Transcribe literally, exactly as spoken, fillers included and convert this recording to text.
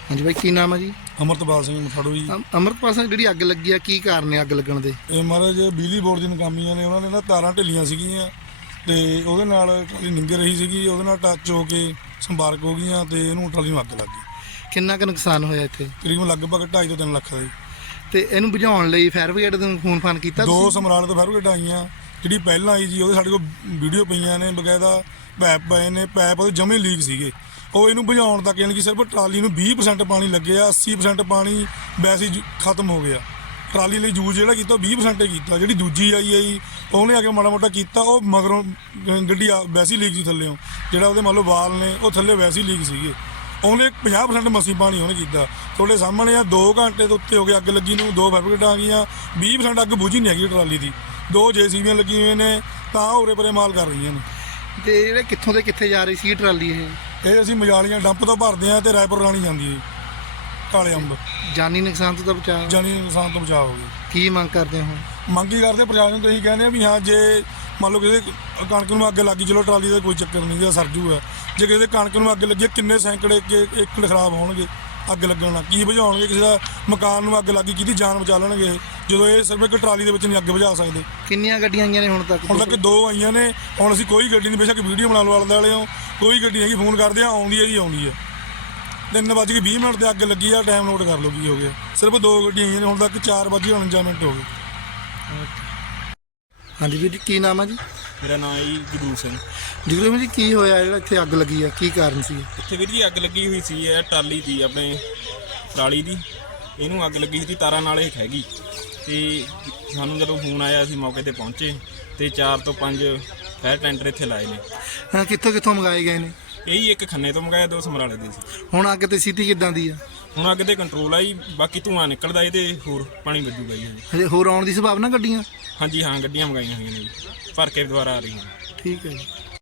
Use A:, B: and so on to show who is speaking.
A: हाँ जी भाई की नाम है जी?
B: ਅਮਰਤਪਾਲ ਸਿੰਘ ਮਠਾੜੂ ਜੀ।
A: ਅਮ- ਅੰਮ੍ਰਿਤਪਾਲ ਸਿੰਘ ਜਿਹੜੀ ਅੱਗ ਲੱਗੀ ਆ ਕੀ ਕਾਰਨ ਹੈ ਅੱਗ ਲੱਗਣ ਦੇ?
B: ਇਹ ਮਹਾਰਾਜ ਬਿਜਲੀ ਬੋਰਡ ਦੀ ਨਾਕਾਮੀਆਂ ਨੇ, ਉਹਨਾਂ ਨੇ ਨਾ ਤਾਰਾਂ ਢਿੱਲੀਆਂ ਸੀਗੀਆਂ ਤੇ ਉਹਦੇ ਨਾਲ ਟਰਾਲੀ ਨਿੰਗੇ ਰਹੀ ਸੀਗੀ, ਉਹਦੇ ਨਾਲ ਟੱਚ ਹੋ ਕੇ ਸੰਪਰਕ ਹੋ ਗਈਆਂ ਤੇ ਇਹਨੂੰ ਟਰਾਲੀ ਨੂੰ ਅੱਗ ਲੱਗ ਗਈ।
A: ਕਿੰਨਾ ਕੁ ਨੁਕਸਾਨ ਹੋਇਆ ਇੱਥੇ?
B: ਤਕਰੀਬਨ ਲਗਭਗ ਢਾਈ ਤੋਂ ਤਿੰਨ ਲੱਖ ਦਾ ਜੀ।
A: ਤੇ ਇਹਨੂੰ ਬੁਝਾਉਣ ਲਈ ਫਾਇਰ ਬ੍ਰਿਗੇਡ ਨੂੰ ਫੋਨ ਫਾਨ ਕੀਤਾ
B: ਦੋ
A: ਤੁਸੀਂ?
B: ਸਮਰਾਲੇ ਤੋਂ ਫਾਇਰ ਬ੍ਰਿਗੇਡ ਆਈਆਂ, ਜਿਹੜੀ ਪਹਿਲਾਂ ਆਈ ਜੀ ਉਹਦੇ ਸਾਡੇ ਕੋਲ ਵੀਡੀਓ ਪਈਆਂ ਨੇ, ਬਕਾਇਦਾ ਪੈਪ ਪਏ ਨੇ, ਪੈਪ ਉਹਦੇ ਜਮੇ ਲੀਕ ਸੀਗੇ। ਉਹ ਇਹਨੂੰ ਬੁਝਾਉਣ ਤੱਕ ਯਾਨੀ ਕਿ ਸਿਰਫ ਟਰਾਲੀ ਨੂੰ ਵੀਹ ਪ੍ਰਸੈਂਟ ਪਾਣੀ ਲੱਗਿਆ, ਅੱਸੀ ਪ੍ਰਸੈਂਟ ਪਾਣੀ ਵੈਸੇ ਹੀ ਖਤਮ ਹੋ ਗਿਆ। ਟਰਾਲੀ ਲਈ ਯੂਜ਼ ਜਿਹੜਾ ਕੀਤਾ ਉਹ ਵੀਹ ਪ੍ਰਸੈਂਟ ਹੀ ਕੀਤਾ। ਜਿਹੜੀ ਦੂਜੀ ਆਈ ਹੈ ਜੀ ਉਹਨੇ ਆ ਕੇ ਮਾੜਾ ਮੋਟਾ ਕੀਤਾ, ਉਹ ਮਗਰੋਂ ਗੱਡੀ ਆ ਵੈਸੇ ਹੀ ਲੀਕ ਸੀ ਥੱਲਿਓਂ, ਜਿਹੜਾ ਉਹਦੇ ਮੰਨ ਲਓ ਵਾਲ ਨੇ ਉਹ ਥੱਲੇ ਵੈਸੇ ਹੀ ਲੀਕ ਸੀਗੇ। ਉਹਨੇ ਪੰਜਾਹ ਪ੍ਰਸੈਂਟ ਮਸੀਂ ਪਾਣੀ ਉਹਨੇ ਕੀਤਾ। ਤੁਹਾਡੇ ਸਾਹਮਣੇ ਆ ਦੋ ਘੰਟੇ ਤੋਂ ਉੱਤੇ ਹੋ ਗਏ ਅੱਗ ਲੱਗੀ ਨੂੰ, ਦੋ ਫਾਇਰ ਬ੍ਰਿਗੇਡਾਂ ਆ ਗਈਆਂ, ਵੀਹ ਪ੍ਰਸੈਂਟ ਅੱਗ ਬੁਝੀ ਨਹੀਂ ਹੈਗੀ ਟਰਾਲੀ ਦੀ। ਦੋ ਜੇ ਸੀ ਬੀਆਂ ਲੱਗੀਆਂ ਹੋਈਆਂ ਨੇ ਤਾਂ ਉਰੇ ਪਰੇ ਮਾਲ ਕਰ ਰਹੀਆਂ ਨੇ।
A: ਤੇ ਜਿਹੜੇ ਕਿੱਥੋਂ ਦੇ ਕਿੱਥੇ ਜਾ ਰਹੀ ਸੀ ਟਰਾਲੀ ਇਹ?
B: ਇਹ ਅਸੀਂ ਮਜਾਲੀਆਂ ਡੰਪ ਤੋਂ ਭਰਦੇ ਹਾਂ ਤੇ ਰਾਏਪੁਰ ਰਾਣੀ ਜਾਂਦੀ ਹੈ ਜੀ। ਕਾਲੇ ਅੰਬ
A: ਜਾਨੀ ਨੁਕਸਾਨ ਤੋਂ ਤਾਂ ਬਚਾਅ?
B: ਜਾਨੀ ਨੁਕਸਾਨ ਤੋਂ ਬਚਾਅ ਹੋ ਗਿਆ।
A: ਕੀ ਮੰਗ ਕਰਦੇ ਹੋ?
B: ਮੰਗੀ ਕਰਦੇ ਪ੍ਰਸ਼ਾਸਨ ਤੋਂ ਇਹੀ ਕਹਿੰਦੇ ਆ ਵੀ ਹਾਂ, ਜੇ ਮੰਨ ਲਓ ਕਿਸੇ ਕਣਕ ਨੂੰ ਅੱਗ ਲੱਗੀ, ਚਲੋ ਟਰਾਲੀ ਦਾ ਕੋਈ ਚੱਕਰ ਨਹੀਂ ਗਾ, ਸਰਜੂ ਹੈ। ਜੇ ਕਿਸੇ ਕਣਕ ਨੂੰ ਅੱਗ ਲੱਗੀ, ਕਿੰਨੇ ਸੈਂਕੜੇ ਕੇ ਏਕੜ ਖਰਾਬ ਹੋਣਗੇ ਅੱਗ ਲੱਗਣ ਨਾਲ। ਕੀ ਬੁਝਾਉਣਗੇ? ਕਿਸੇ ਦਾ ਮਕਾਨ ਨੂੰ ਅੱਗ ਲੱਗੀ, ਕਿਹਦੀ ਜਾਨ ਬਚਾ ਲੈਣਗੇ ਜਦੋਂ ਇਹ ਸਿਰਫ ਇੱਕ ਟਰਾਲੀ ਦੇ ਵਿੱਚ ਨਹੀਂ ਅੱਗ ਬੁਝਾ ਸਕਦੇ।
A: ਕਿੰਨੀਆਂ ਗੱਡੀਆਂ ਆਈਆਂ ਨੇ ਹੁਣ ਤੱਕ?
B: ਹੁਣ ਤੱਕ ਦੋ ਆਈਆਂ ਨੇ। ਹੁਣ ਅਸੀਂ ਕੋਈ ਗੱਡੀ ਨਹੀਂ, ਬੇਸ਼ੱਕ ਵੀਡੀਓ ਬਣਾ ਲਓ ਆਲੇ ਦੁਆਲੇ ਹੋ, ਕੋਈ ਗੱਡੀ ਨਹੀਂ, ਫੋਨ ਕਰਦੇ ਆ ਆਉਂਦੀ ਹੈ ਜੀ ਆਉਂਦੀ ਹੈ। ਤਿੰਨ ਵੱਜ ਕੇ ਵੀਹ ਮਿੰਟ ਤੇ ਅੱਗ ਲੱਗੀ ਆ, ਟਾਈਮ ਨੋਟ ਕਰ ਲਓ ਕੀ ਹੋ ਗਿਆ। ਸਿਰਫ ਦੋ ਗੱਡੀਆਂ ਆਈਆਂ ਨੇ, ਹੁਣ ਤੱਕ ਚਾਰ ਵੱਜ ਕੇ ਉਣੰਜਾ ਮਿੰਟ ਹੋ ਗਏ।
A: ਹਾਂਜੀ ਵੀਰ ਜੀ ਕੀ ਨਾਮ ਹੈ ਜੀ?
C: ਮੇਰਾ ਨਾਮ ਹੈ ਜੀ ਜਗਰੂਪ ਸਿੰਘ।
A: ਜਗਰੂਪ ਜੀ ਕੀ ਹੋਇਆ ਜਿਹੜਾ ਇੱਥੇ ਅੱਗ ਲੱਗੀ ਆ, ਕੀ ਕਾਰਨ ਸੀ?
C: ਇੱਥੇ ਵੀਰ ਜੀ ਅੱਗ ਲੱਗੀ ਹੋਈ ਸੀ, ਇਹ ਟਰਾਲੀ ਦੀ ਆਪਣੇ ਪਰਾਲੀ ਦੀ, ਇਹਨੂੰ ਅੱਗ ਲੱਗੀ ਸੀ ਤਾਰਾਂ ਨਾਲ ਇਹ ਖਹਿ ਗਈ। ਤੇ ਸਾਨੂੰ ਜਦੋਂ ਫੋਨ ਆਇਆ ਅਸੀਂ ਮੌਕੇ ਤੇ ਪਹੁੰਚੇ ਤੇ ਚਾਰ ਤੋਂ ਪੰਜ ਫਾਇਰ ਟੈਂਡਰ ਇੱਥੇ ਲਾਏ ਨੇ।
A: ਹਾਂ, ਕਿੱਥੋਂ ਕਿੱਥੋਂ ਮੰਗਾਏ ਗਏ ਨੇ?
C: ਇਹੀ ਇੱਕ ਖੰਨੇ ਤੋਂ ਮੰਗਾਇਆ, ਦੋ ਸਮਰਾਲੇ ਦੇ ਸੀ।
A: ਹੁਣ ਅੱਗ ਤੇ ਸਥਿਤੀ ਕਿੱਦਾਂ ਦੀ ਆ?
C: ਹੁਣ ਅੱਗ ਤੇ ਕੰਟਰੋਲ ਆਈ, ਬਾਕੀ ਧੂੰਆਂ ਨਿਕਲਦਾ ਇਹਦੇ ਹੋਰ ਪਾਣੀ ਵੱਜੂਗਾ ਜੀ।
A: ਹਜੇ ਹੋਰ ਆਉਣ ਦੀ ਸੰਭਾਵਨਾ ਗੱਡੀਆਂ?
C: ਹਾਂਜੀ ਹਾਂ, ਗੱਡੀਆਂ ਮੰਗਾਈਆਂ ਹੋਈਆਂ ਨੇ ਜੀ, ਭਰ ਕੇ ਦੁਬਾਰਾ ਆ ਰਹੀਆਂ।
A: ਠੀਕ ਹੈ ਜੀ।